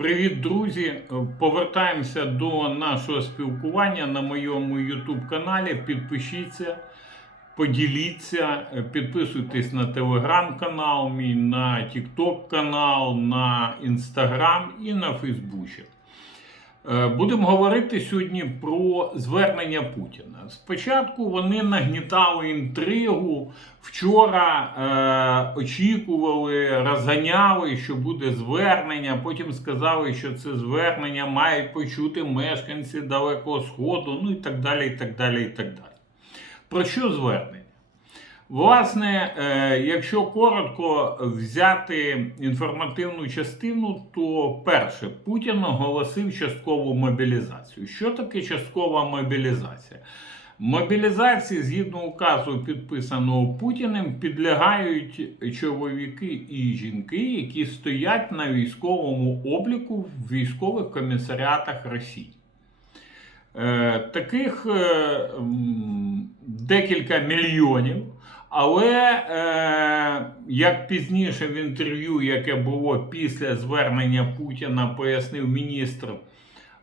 Привіт, друзі! Повертаємося до нашого спілкування на моєму YouTube каналі. Підпишіться, поділіться, підписуйтесь на телеграм-канал, мій, на TikTok канал, на Instagram і на Фейсбуці. Е, Будемо говорити сьогодні про звернення Путіна. Спочатку вони нагнітали інтригу. Вчора е, очікували, розганяли, що буде звернення. Потім сказали, що це звернення мають почути мешканці Далекого Сходу, ну і так далі. і так далі, і так далі. Про що звернення? Власне, е, якщо коротко взяти інформативну частину, то перше, Путін оголосив часткову мобілізацію. Що таке часткова мобілізація? Мобілізації, згідно указу, підписаного Путіним, підлягають чоловіки і жінки, які стоять на військовому обліку в військових комісаріатах Росії. Е, Таких е, декілька мільйонів. Але е, як пізніше в інтерв'ю, яке було після звернення Путіна, пояснив міністр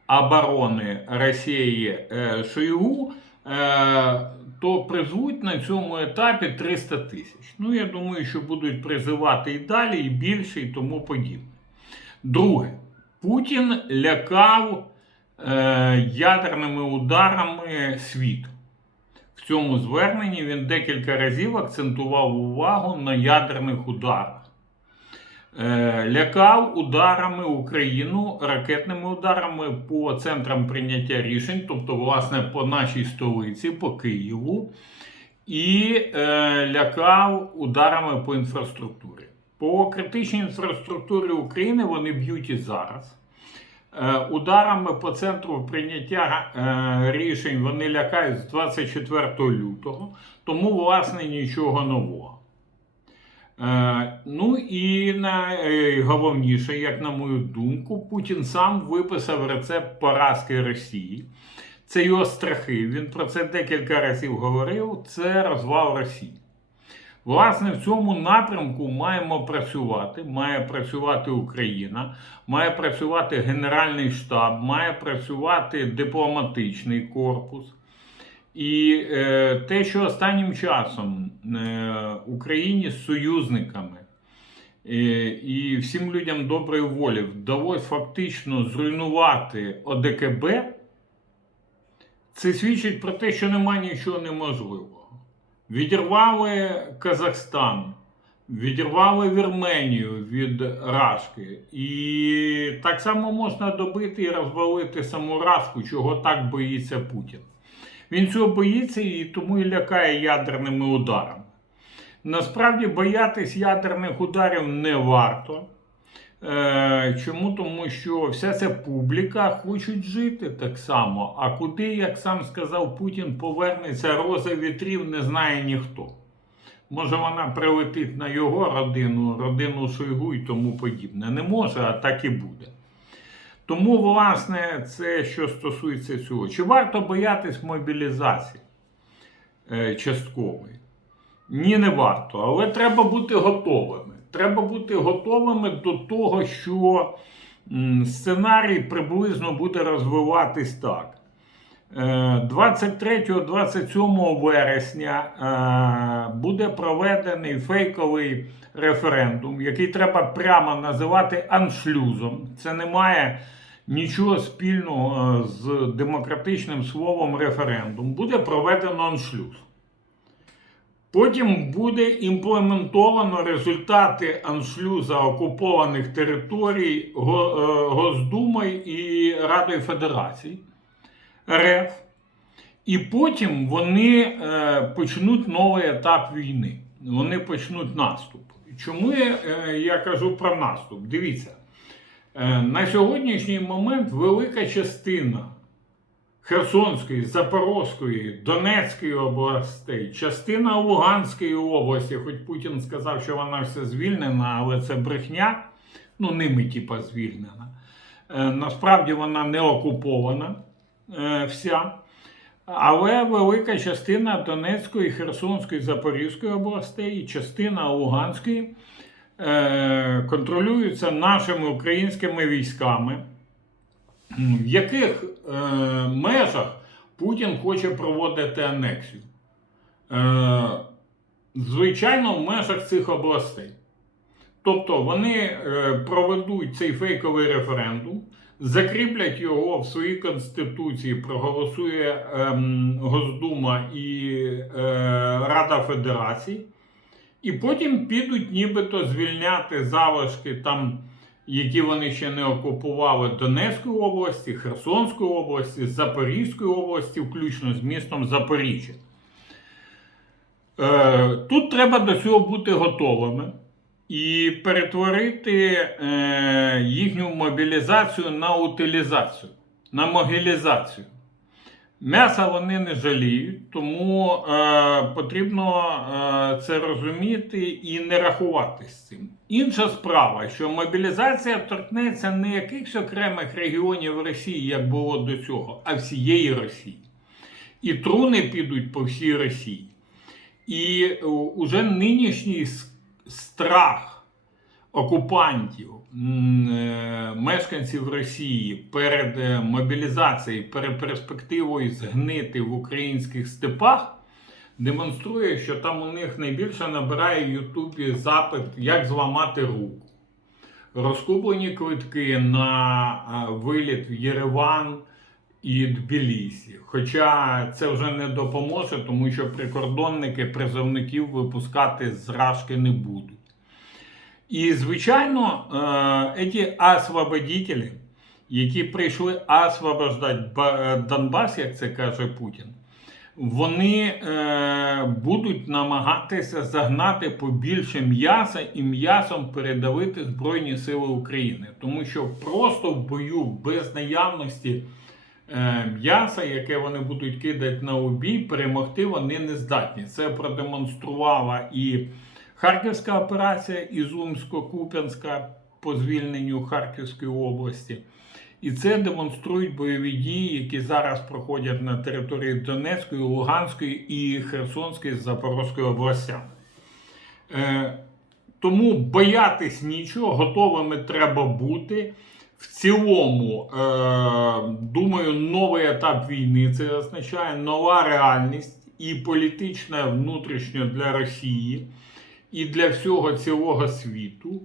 оборони Росії е, Шойгу, е, то призвуть на цьому етапі 300 тисяч. Ну, я думаю, що будуть призивати і далі, і більше, і тому подібне. Друге, Путін лякав е, ядерними ударами світ. Цьому зверненні він декілька разів акцентував увагу на ядерних ударах. Е, лякав ударами Україну, ракетними ударами по центрам прийняття рішень, тобто, власне, по нашій столиці, по Києву, і е, лякав ударами по інфраструктурі. По критичній інфраструктурі України вони б'ють і зараз. Е, Ударами по центру прийняття е, рішень вони лякають з 24 лютого, тому, власне, нічого нового. Е, Ну і найголовніше, як на мою думку, Путін сам виписав рецепт поразки Росії. Це його страхи. Він про це декілька разів говорив. Це розвал Росії. Власне, в цьому напрямку маємо працювати. Має працювати Україна, має працювати Генеральний штаб, має працювати дипломатичний корпус. І е, те, що останнім часом е, Україні з союзниками е, і всім людям доброї волі вдалося фактично зруйнувати ОДКБ, це свідчить про те, що немає нічого неможливого. Відірвали Казахстан, відірвали Вірменію від Рашки. І так само можна добити і розвалити саму Рашку, чого так боїться Путін. Він цього боїться і тому і лякає ядерними ударами. Насправді боятись ядерних ударів не варто. Е, Чому? Тому що вся ця публіка хочуть жити так само. А куди, як сам сказав Путін, повернеться роза вітрів, не знає ніхто. Може, вона прилетить на його родину, родину Шойгу і тому подібне. Не може, а так і буде. Тому, власне, це що стосується цього. Чи варто боятись мобілізації е, часткової? Ні, не варто. Але треба бути готовими. Треба бути готовими до того, що сценарій приблизно буде розвиватись так. Е, 23-27 вересня е, буде проведений фейковий референдум, який треба прямо називати аншлюзом. Це не має нічого спільного е, з демократичним словом референдум. Буде проведено аншлюз. Потім буде імплементовано результати аншлюза окупованих територій е, Госдумою і Радою Федерацій РФ. І потім вони е, почнуть новий етап війни. Вони почнуть наступ. Чому я, е, кажу про наступ? Дивіться, на сьогоднішній момент велика частина Херсонської, Запорозької, Донецької областей, частина Луганської області, хоч Путін сказав, що вона все звільнена, але це брехня, ну ними типа звільнена. Е, Насправді вона не окупована е, вся. Але велика частина Донецької, Херсонської, Запорізької областей, частина Луганської е, контролюються нашими українськими військами, в яких е, межах Путін хоче проводити анексію. Е, звичайно, в межах цих областей. Тобто вони е, проведуть цей фейковий референдум, закріплять його в своїй конституції, проголосує ем, Госдума і е, Рада Федерації, і потім підуть нібито звільняти залишки там. Які вони ще не окупували Донецької області, Херсонської області, Запорізької області, включно з містом Запоріжжя. Е, Тут треба до цього бути готовими і перетворити е, їхню мобілізацію на утилізацію, на могилізацію. М'яса вони не жаліють, тому е, потрібно е, це розуміти і не рахуватись з цим. Інша справа, що мобілізація торкнеться не якихось окремих регіонів Росії, як було до цього, а всієї Росії. І труни підуть по всій Росії. І е, уже нинішній страх окупантів, е, мешканців Росії перед е, мобілізацією, перед перспективою згнити в українських степах, демонструє, що там у них найбільше набирає Ютубі запит, як зламати руку. Розкуплені квитки на е, виліт в Єреван і Тбілісі. Хоча це вже не допоможе, тому що прикордонники призовників випускати з рашки не будуть. І, звичайно, е, ці освободителі, які прийшли освобождати е, Донбас, як це каже Путін, вони е, будуть намагатися загнати побільше м'яса і м'ясом передавити Збройні Сили України. Тому що просто в бою без наявності е, м'яса, яке вони будуть кидати на обій, перемогти вони не здатні. Це продемонструвала і Харківська операція, і Зумсько-Куп'янська по звільненню Харківської області. І це демонструють бойові дії, які зараз проходять на території Донецької, Луганської і Херсонської з Запорізької. Е, тому боятись нічого, готовими треба бути. В цілому, е, думаю, новий етап війни це означає нова реальність і політична внутрішньо для Росії, і для всього цілого світу,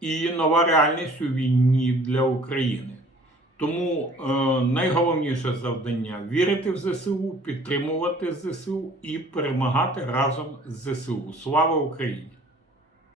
і нова реальність у війні для України. Тому е, найголовніше завдання вірити в ЗСУ, підтримувати ЗСУ і перемагати разом з ЗСУ. Слава Україні!